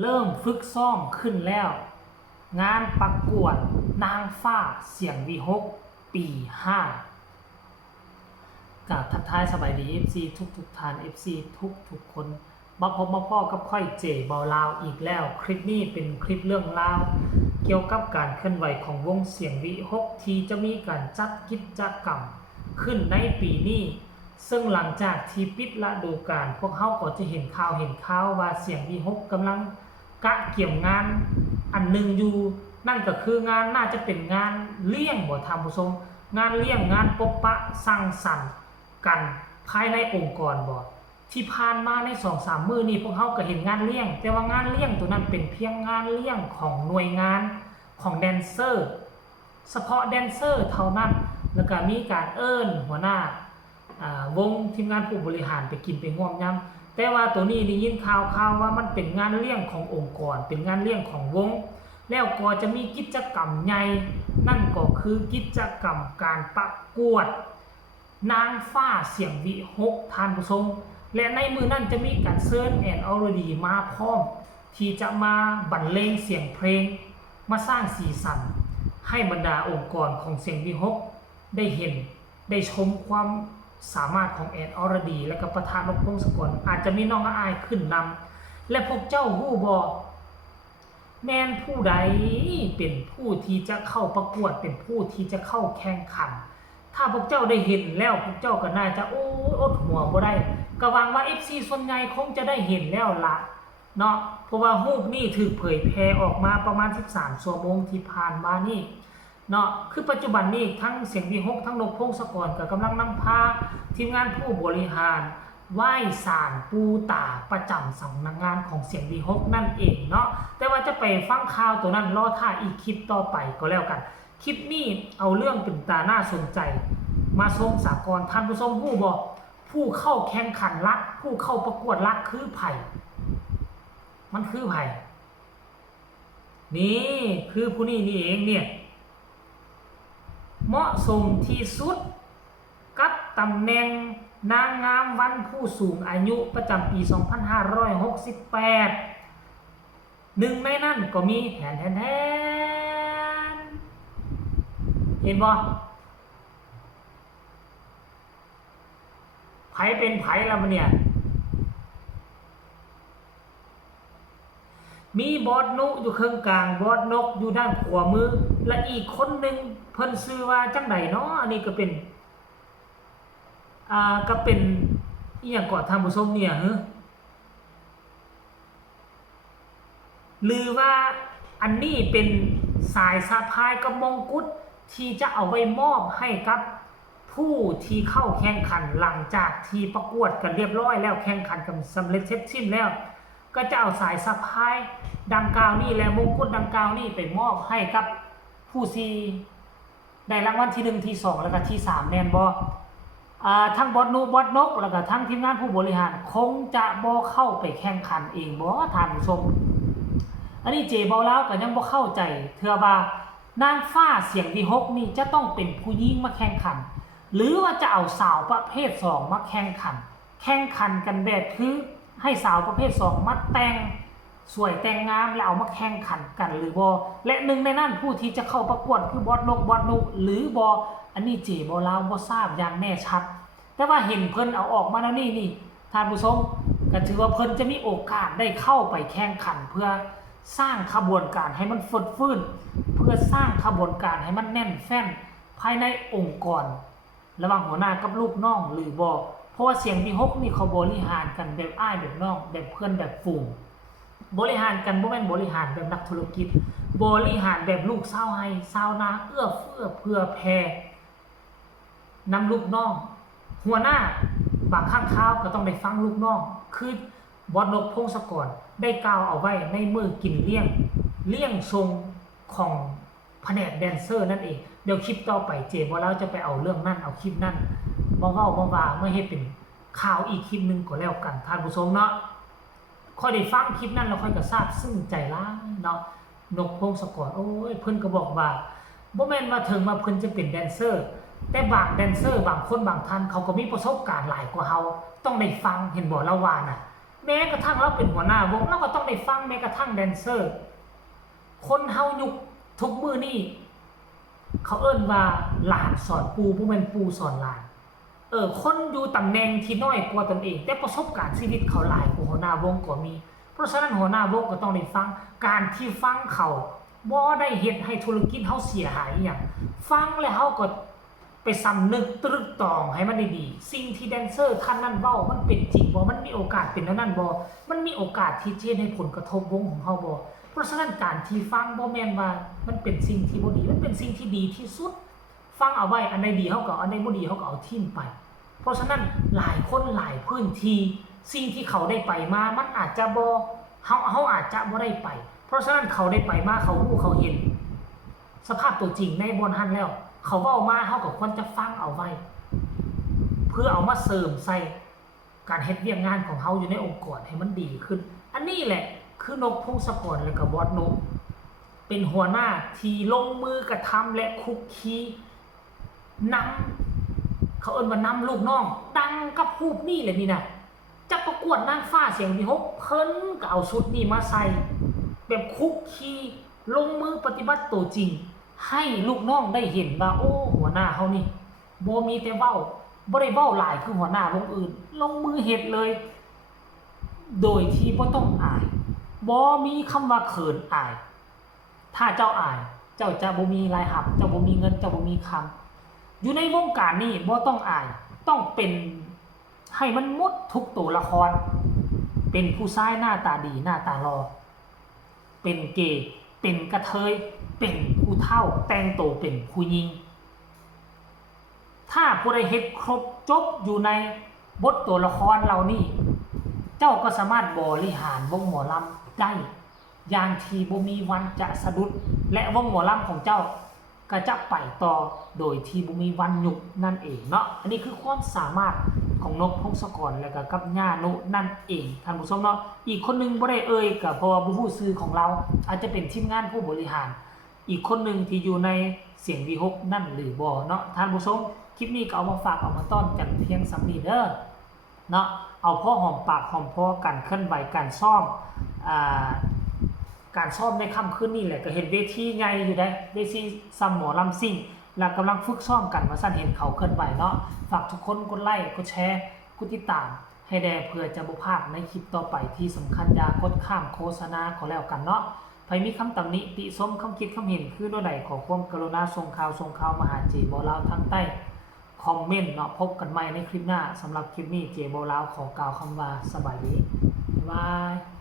เริ่มฝึกซ้อมขึ้นแล้วงานประกวดนางฟ้าเสียงวีหกปี5กับทักทายสบายดี FC ทุกท่าน FC ทุกคนมาพบมาพ่อกับค่อยเจเบาลาวอีกแล้วคลิปนี้เป็นคลิปเรื่องราวเกี่ยวกับการเคลื่อนไหวของวงเสียงวีหกที่จะมีการจัดกิจกรรมขึ้นในปีนี้ซึ่งหลังจากที่ปิดฤดูกาลพวกเขาก็จะเห็นข่าวว่าเสียงวีหกกำลังกะเกี่ยมงานอันหนึ่งอยู่นั่นก็คืองานน่าจะเป็นงานเลี้ยงบ่ทำผู้ชมงานเลี้ยงงานปบปะสร้างสรรค์กันภายในองค์กรบ่ที่ผ่านมาใน 2-3 มื้อนี้พวกเขาก็เห็นงานเลี้ยงแต่ว่างานเลี้ยงตัวนั้นเป็นเพียงงานเลี้ยงของหน่วยงานของแดนเซอร์เฉพาะแดนเซอร์เท่านั้นแล้วก็มีการเอิ้นหัวหน้าวงทีมงานผู้บริหารไปกินไปร่วมยำแต่ว่าตัวนี้ได้ยินข่าวว่ามันเป็นงานเลี้ยงขององค์กรเป็นงานเลี้ยงของวงแล้วก็จะมีกิจกรรมใหญ่นั่นก็คือกิจกรรมการประกวดนางฟ้าเสียงวิหกท่านผู้ชมและในมือนั่นจะมีการเชิญแอนอรดีมาพร้อมที่จะมาบรรเลงเสียงเพลงมาสร้างสีสันให้บรรดาองค์กรของเสียงวิหกได้เห็นได้ชมความสามารถของแอนอรดีและก็ประธานนพพงศกรอาจจะมีน้องอายขึ้นนำและพวกเจ้าฮู้บ่แม่นผู้ใดเป็นผู้ที่จะเข้าประกวดเป็นผู้ที่จะเข้าแข่งขันถ้าพวกเจ้าได้เห็นแล้วพวกเจ้าก็น่าจะอดหัวบ่ได้ก็หวังว่า FC ส่วนใหญ่คงจะได้เห็นแล้วล่ะเนาะเพราะว่ารูปนี้ถูกเผยแพร่ออกมาประมาณ13ชั่วโมงที่ผ่านมานี่เนาะคือปัจจุบันนี้ทั้งเสียงวีหกทั้งนกพงศกรก็กำลังนำพาทีมงานผู้บริหารไหว้ศาลปูตาประจำสำนักงานของเสียงวีหกนั่นเองเนาะแต่ว่าจะไปฟังข่าวตัวนั้นรอท่าอีกคลิปต่อไปก็แล้วกันคลิปนี้เอาเรื่องเป็นตาน่าสนใจมาทรงสากลท่านผู้ชมผู้บอกผู้เข้าแข่งขันรักผู้เข้าประกวดรักคือไผ่มันคือไผ่นี่คือผู้นี้นี่เองเนี่ยเหมาะสมที่สุดกับตำแหน่งนางงามวันผู้สูงอายุประจำปี 2568หนึ่งในนั้นก็มีแทนเห็นบ่ไผเป็นไผแล้วมันเนี่ยมีบอสนุอยู่เครื่องกลางบอสนกอยู่ด้านขวามือและอีกคนหนึ่งเพิ่นชื่อว่าจังไดเนาะอันนี้ก็เป็นอีหยังก่อนท่านผู้ชมเนี่ยหรือว่าอันนี้เป็นสายสะพายกับมงกุฎที่จะเอาไว้มอบให้กับผู้ที่เข้าแข่งขันหลังจากที่ประกวดกันเรียบร้อยแล้วแข่งขันกันสำเร็จเสร็จสิ้นแล้วก็จะเอาสายสะพายดังกล่าวนี่และมงกุฎดังกล่าวนี่ไปมอบให้กับผู้ที่ได้รางวัลที่1ที่2แล้วก็ที่3แน่นบ่ทั้งบอสนกแล้วก็ทั้งทีมงานผู้บริหารคงจะบ่เข้าไปแข่งขันเองบ่ท่านผู้ชมอันนี้เจเบาแล้วก็ยังบ่เข้าใจเทื่อว่านางฟ้าเสียงวีหกนี่จะต้องเป็นผู้หญิงมาแข่งขันหรือว่าจะเอาสาวประเภท2มาแข่งขันกันแบบคือให้สาวประเภท2มาแต่งสวยแต่งงามแล้วเอามาแข่งขันกันหรือบ่และหนึ่งในนั้นผู้ที่จะเข้าประกวดคือบอสนกหรือบ่อันนี้เจบ่ลาวบ่ทราบอย่างแน่ชัดแต่ว่าเห็นเพิ่นเอาออกมาแล้วนี่ท่านผู้ชมก็ถือว่าเพิ่นจะมีโอกาสได้เข้าไปแข่งขันเพื่อสร้างขบวนการให้มันฟดฟื้นเพื่อสร้างขบวนการให้มันแน่นแฟ้นภายในองค์กรระหว่างหัวหน้ากับลูกน้องหรือบ่เพราะว่าเสียงวีหกนี่เขาบริหารกันแบบอ้ายแบบน้องแบบเพื่อนแบบฝูงบริหารกันบ่แม่นบริหารแบบนักธุรกิจบริหารแบบลูกชาวไร่ชาวนาเอื้อเฟื้อเผื่อแผ่นำลูกน้องหัวหน้าบางครั้งคราวก็ต้องได้ฟังลูกน้องคือบอสนกพงศกรได้กล่าวเอาไว้ในมือกินเลี้ยงทรงของแผนกแดนเซอร์นั่นเองเดี๋ยวคลิปต่อไปเจบ่แล้วจะไปเอาเรื่องนั้นเอาคลิปนั้นมาเว้ามาว่าเมื่อเฮ็ดเป็นข่าวอีกคลิปนึงก็แล้วกันท่านผู้ชมเนาะค่อยได้ฟังคลิปนั้นแล้วค่อยก็ทราบซึ้งใจร้ายเนาะนกพงศกรโอ้ยเพิ่นก็บอกว่าบ่แม่นว่าถึงมาเพิ่นจะเป็นแดนเซอร์แต่บางแดนเซอร์บางคนบางท่านเขาก็มีประสบการณ์หลายกว่าเฮาต้องได้ฟังเห็นบ่ละว่าน่ะแม่ ม้กระทั่งเราเป็นหัวหน้าวงเราก็ต้องได้ฟังแม้กระทั่งแดนเซอร์คนเฮายุคทุกมื้อนี้เขาเอิ้นว่าหลานสอนปู่บ่แม่นปู่สอนหลานคนอยู่ตำแหน่งที่น้อยกว่าตนเองแต่ประสบการณ์ชีวิตเขาหลายกว่าหัวหน้าวงก็มีเพราะฉะนั้นหัวหน้าวงก็ต้องได้ฟังการที่ฟังเขาบ่ได้เฮ็ดให้ธุรกิจเฮาเสียหายอีหยังฟังแล้วเฮาก็ไปสำนึกตรึกตรองให้มันดีๆสิ่งที่แดนเซอร์ท่านนั้นเว้ามันเป็นจริงบ่มันมีโอกาสเป็นแล้วนั้นบ่มันมีโอกาสที่จะให้ผลกระทบวงของเฮาบ่เพราะฉะนั้นการที่ฟังบ่แม่นว่ามันเป็นสิ่งที่บ่ดีมันเป็นสิ่งที่ดีที่สุดฟังเอาไว้อันใดดีเฮาก็อันใดบ่ดีเฮาก็เอาทิ้งไปเพราะฉะนั้นหลายคนหลายพื้นที่สิ่งที่เขาได้ไปมามันอาจจะบ่เฮาอาจจะบ่ได้ไปเพราะฉะนั้นเขาได้ไปมาเขารู้เขาเห็นสภาพตัวจริงในบนหันแล้วเขาเว้ามาเฮาก็ควรจะฟังเอาไว้เพื่อเอามาเสริมใส่การเฮ็ดเวียกงานของเฮาอยู่ในองค์กรให้มันดีขึ้นอันนี้แหละคือนกพงศกรและก็บอสนกเป็นหัวหน้าที่ลงมือกระทำและคุกคีนำเขาเอิ้นว่านำลูกน้องดังกับรูปนี่แหละนี่นะจะประกวดนางฟ้าเสียงวิหกเพิ่นก็เอาชุดนี้มาใส่แบบคุกคีลงมือปฏิบัติตัวจริงให้ลูกน้องได้เห็นว่าโอ้หัวหน้าเฮานี่บ่มีแต่เว้าบ่ได้เว้าหลายคือหัวหน้าวงอื่นลงมือเฮ็ดเลยโดยที่บ่ต้องอายบ่มีคำว่าเขินอายถ้าเจ้าอายเจ้าจะบ่มีรายรับเจ้าบ่มีเงินเจ้าบ่มีคำอยู่ในวงการนี้บ่ต้องอายต้องเป็นให้มันหมดทุกตัวละครเป็นผู้ชายหน้าตาดีหน้าตาหล่อเป็นเกย์เป็นกระเทยเป็นผู้เฒ่าแต่งตัวเป็นผู้หญิงถ้าผู้ใดเฮ็ดครบจบอยู่ในบทตัวละครเหล่านี้เจ้าก็สามารถบริหารวงหมอลำได้อย่างที่บ่มีวันจะสะดุดและวงหมอลำของเจ้าก็จะไปต่อโดยที่บ่มีวันหยุดนั่นเองเนาะอันนี้คือความสามารถของนกพงศกรและก็กับย่านุนั่นเองท่านผู้ชมเนาะอีกคนนึงบ่ได้ก็เพราะว่าบ่ฮู้ชื่อของเราอาจจะเป็นทีมงานผู้บริหารอีกคนนึงที่อยู่ในเสียงวิหกนั่นหรือบ่เนาะท่านผู้ชมคลิปนี้ก็เอามาฝากเอามาต้อนกันเพียงสำนี้เด้อเนาะเอาพอหอมปากหอมคอกันเคลื่อนไหวการซ่อมการซ่อมในค่ำคืนนี้แหละก็เห็นเวทีใหญ่อยู่ได้เวทีซัมหมอลำซิ่งแล้วกำลังฝึกซ้อมกันว่าซั่นเห็นเขาเคลื่อนไหวเนาะฝากทุกคนกดไลค์กดแชร์กดติดตามให้แด่เพื่อจะบ่พลาดในคลิปต่อไปที่สำคัญอย่ากดข้ามโฆษณาขอแล้วกันเนาะใครมีคำตำหนิติชมคำคิดคำเห็นคือโดยใดขอความกรุณาส่งข่าวมาหาเจบ่าวลาวทางใต้คอมเมนต์เนาะพบกันใหม่ในคลิปหน้าสำหรับคลิปนี้เจบ่าวลาวขอกล่าวคำว่าสบายดีบ๊ายบาย